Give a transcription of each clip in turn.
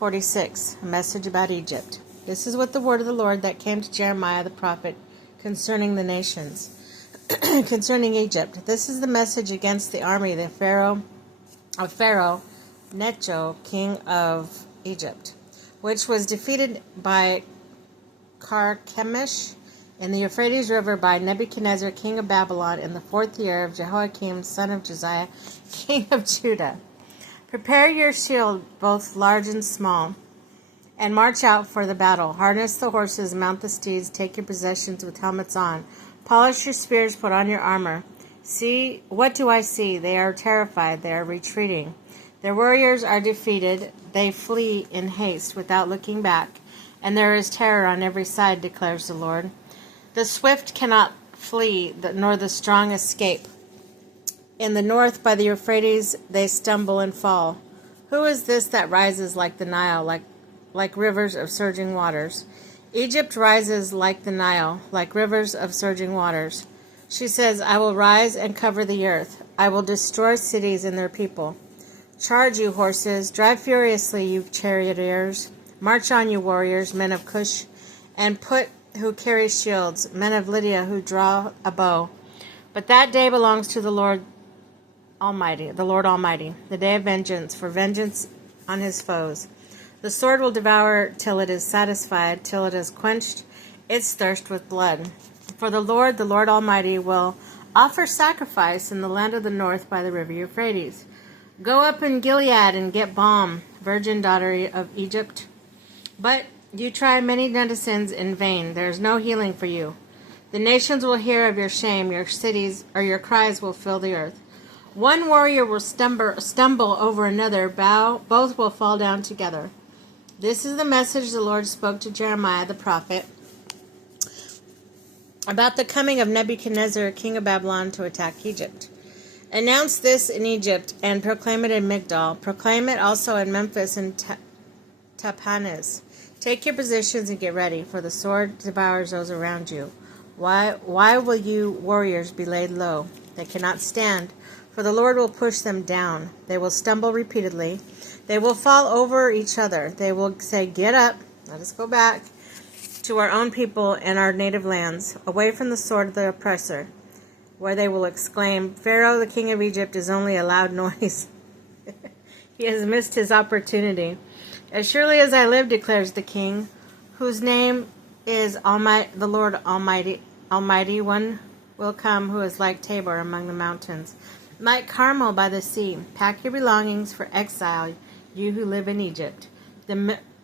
46. A message about Egypt. This is what the word of the Lord that came to Jeremiah the prophet concerning the nations, concerning Egypt. This is the message against the army of Pharaoh Necho, king of Egypt, which was defeated by Carchemish in the Euphrates River by Nebuchadnezzar, king of Babylon, in the 4th year of Jehoiakim, son of Josiah, king of Judah. Prepare your shield, both large and small, and march out for the battle. Harness the horses, mount the steeds, take your possessions with helmets on. Polish your spears, put on your armor. See, what do I see? They are terrified, they are retreating. Their warriors are defeated, they flee in haste without looking back, and there is terror on every side, declares the Lord. The swift cannot flee, nor the strong escape. In the north, by the Euphrates, they stumble and fall. Who is this that rises like the Nile, like rivers of surging waters? Egypt rises like the Nile, like rivers of surging waters. She says, I will rise and cover the earth. I will destroy cities and their people. Charge, you horses. Drive furiously, you charioteers. March on, you warriors, men of Cush, and Put, who carry shields, men of Lydia, who draw a bow. But that day belongs to the Lord Almighty, the day of vengeance, for vengeance on his foes. The sword will devour till it is satisfied, till it has quenched its thirst with blood. For the Lord Almighty, will offer sacrifice in the land of the north by the river Euphrates. Go up in Gilead and get balm, virgin daughter of Egypt. But you try many medicines in vain. There is no healing for you. The nations will hear of your shame. Your cities or your cries will fill the earth. One warrior will stumble over another, both will fall down together. This is the message the Lord spoke to Jeremiah the prophet about the coming of Nebuchadnezzar, king of Babylon, to attack Egypt. Announce this in Egypt and proclaim it in Migdol. Proclaim it also in Memphis and Tahpanhes. Take your positions and get ready, for the sword devours those around you. Why will you warriors be laid low? They cannot stand, for the Lord will push them down. They will stumble repeatedly. They will fall over each other. They will say, get up, let us go back to our own people and our native lands, away from the sword of the oppressor, where they will exclaim, Pharaoh, the king of Egypt, is only a loud noise. He has missed his opportunity. As surely as I live, declares the king, whose name is the Lord Almighty, one will come who is like Tabor among the mountains, like Carmel by the sea. Pack your belongings for exile, you who live in Egypt.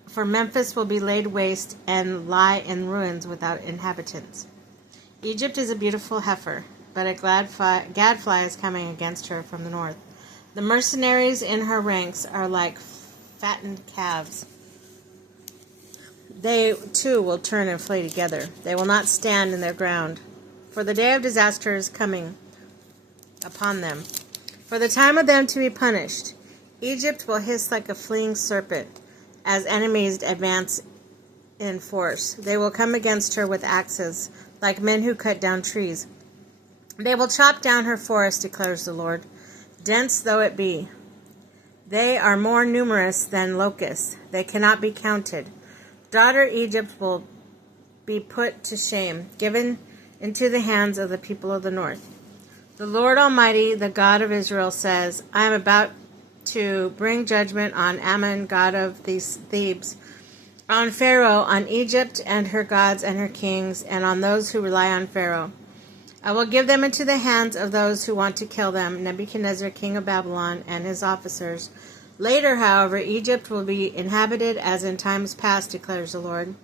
For Memphis will be laid waste and lie in ruins without inhabitants. Egypt is a beautiful heifer, but a gadfly is coming against her from the north. The mercenaries in her ranks are like fattened calves. They too will turn and flee together. They will not stand in their ground, for the day of disaster is coming upon them. For the time of them to be punished, Egypt will hiss like a fleeing serpent as enemies advance in force. They will come against her with axes, like men who cut down trees. They will chop down her forest, declares the Lord, dense though it be. They are more numerous than locusts. They cannot be counted. Daughter Egypt will be put to shame, given into the hands of the people of the north. The Lord Almighty, the God of Israel, says, I am about to bring judgment on Ammon, god of Thebes, on Pharaoh, on Egypt and her gods and her kings, and on those who rely on Pharaoh. I will give them into the hands of those who want to kill them, Nebuchadnezzar, king of Babylon, and his officers. Later, however, Egypt will be inhabited as in times past, declares the Lord.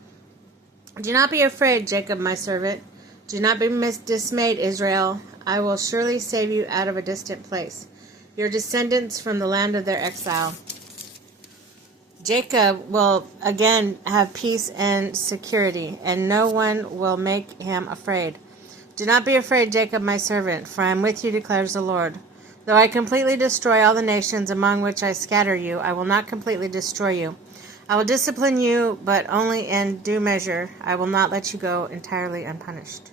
Do not be afraid, Jacob, my servant. Do not be dismayed, Israel. I will surely save you out of a distant place, your descendants from the land of their exile. Jacob will again have peace and security, and no one will make him afraid. Do not be afraid, Jacob, my servant, for I am with you, declares the Lord. Though I completely destroy all the nations among which I scatter you, I will not completely destroy you. I will discipline you, but only in due measure. I will not let you go entirely unpunished.